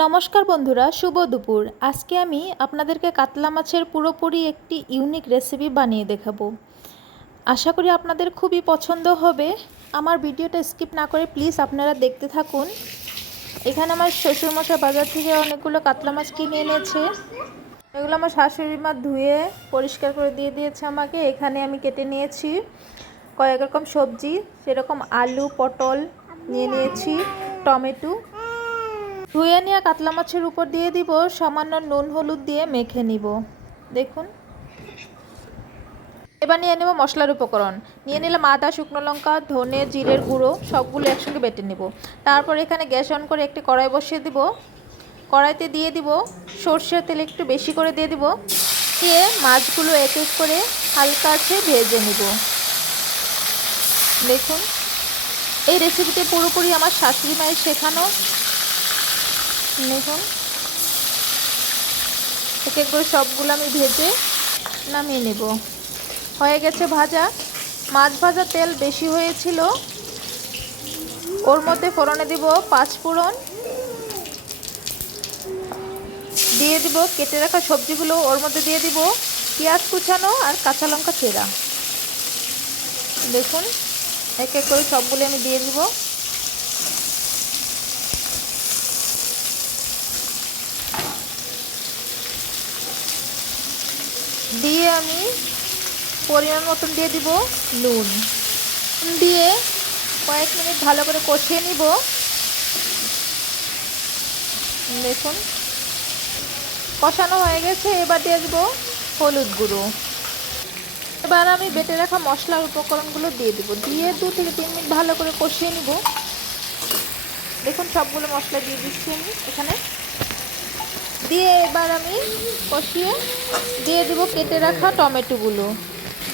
নমস্কার বন্ধুরা, শুভ দুপুর। আজকে আমি আপনাদেরকে কাতলা মাছের পুরোপুরি একটি ইউনিক রেসিপি বানিয়ে দেখাবো। আশা করি আপনাদের খুবই পছন্দ হবে। আমার ভিডিওটা স্কিপ না করে প্লিজ আপনারা দেখতে থাকুন। এখানে আমার শ্বশুরমশাই বাজার থেকে অনেকগুলো কাতলা মাছ কিনে এনেছে। এগুলো আমার শাশুড়ি মা ধুয়ে পরিষ্কার করে দিয়ে দিয়েছে আমাকে। এখানে আমি কেটে নিয়েছি কয়েক রকম সবজি, সেরকম আলু, পটল নিয়ে নিয়েছি, টমেটো ধুয়ে নেওয়া কাতলা মাছের উপর দিয়ে দিব, সামান্য নুন হলুদ দিয়ে মেখে নিব। দেখুন। এবার নিয়ে নেব মশলার উপকরণ। নিয়ে নিলাম আদা, শুকনো লঙ্কা, ধনে, জিরের গুঁড়ো, সবগুলো একসঙ্গে বেটে নেব। তারপর এখানে গ্যাস অন করে একটি কড়াই বসিয়ে দিব। কড়াইতে দিয়ে দিব সর্ষের তেল একটু বেশি করে দিয়ে দিব। দিয়ে মাছগুলো এক এক করে হালকা আছে ভেজে নেব। দেখুন। এই রেসিপিটি পুরোপুরি আমার শাশুড়ি মায়ের শেখানো। দেখুন। এক এক করে সবগুলো আমি ভেজে নামিয়ে নেব। হয়ে গেছে ভাজা। মাছ ভাজা তেল বেশি হয়েছিল। ওর মধ্যে ফোড়নে দিব পাঁচ ফোড়ন। দিয়ে দিব, কেটে রাখা সবজিগুলো ওর মধ্যে দিয়ে দিব। পেঁয়াজ কুচানো আর কাঁচা লঙ্কা চেরা। দেখুন, এক এক করে সবগুলো আমি দিয়ে দিব। দিয়ে আমি পরিমাণ মতন দিয়ে দিব নুন। দিয়ে কয়েক মিনিট ভালো করে কষিয়ে নিব। দেখুন, কষানো হয়ে গেছে, এবার দিয়ে দেবো হলুদ গুঁড়ো। এবার আমি বেটে রাখা মশলার উপকরণগুলো দিয়ে দেবো। দিয়ে দু থেকে তিন মিনিট ভালো করে কষিয়ে নিব। দেখুন, সবগুলো মশলা দিয়ে দিচ্ছি আমি এখানে। দিয়ে এবার আমি কষিয়ে দিয়ে দেবো কেটে রাখা টমেটোগুলো।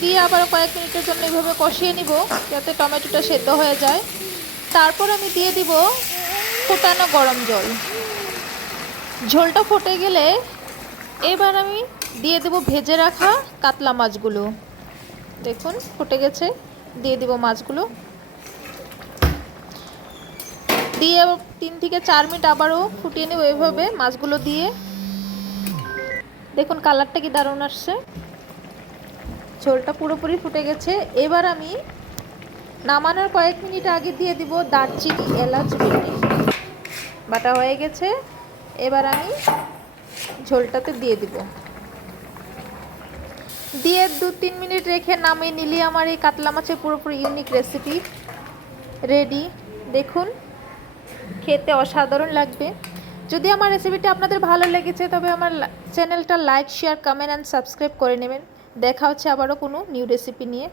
দিয়ে আবার কয়েক মিনিটের জন্য এইভাবে কষিয়ে নিব যাতে টমেটোটা সেদ্ধ হয়ে যায়। তারপর আমি দিয়ে দিব ফুটানো গরম জল। ঝোলটা ফুটে গেলে এবার আমি দিয়ে দেব ভেজে রাখা কাতলা মাছগুলো। দেখুন, ফুটে গেছে। দিয়ে দিব মাছগুলো। দিয়ে তিন থেকে চার মিনিট আবারও ফুটিয়ে নেব এভাবে মাছগুলো দিয়ে। দেখুন, কালারটা কি দারুণ আসছে। ঝোলটা পুরোপুরি ফুটে গেছে। এবার আমি নামানোর কয়েক মিনিট আগে দিয়ে দিব দারচিনি, এলাচ বেটে বাটা হয়ে গেছে। এবার আমি ঝোলটাতে দিয়ে দিব। দিয়ে দু তিন মিনিট রেখে নামিয়ে নিলে আমার এই কাতলা মাছের পুরোপুরি ইউনিক রেসিপি রেডি দেখুন, খেতে অসাধারণ লাগবে। যদি আমার রেসিপিটা আপনাদের ভালো লেগেছে, তবে আমার চ্যানেলটা like share comment and subscribe করে নেবেন। দেখা হচ্ছে আবারও কোনো নিউ রেসিপি নিয়ে।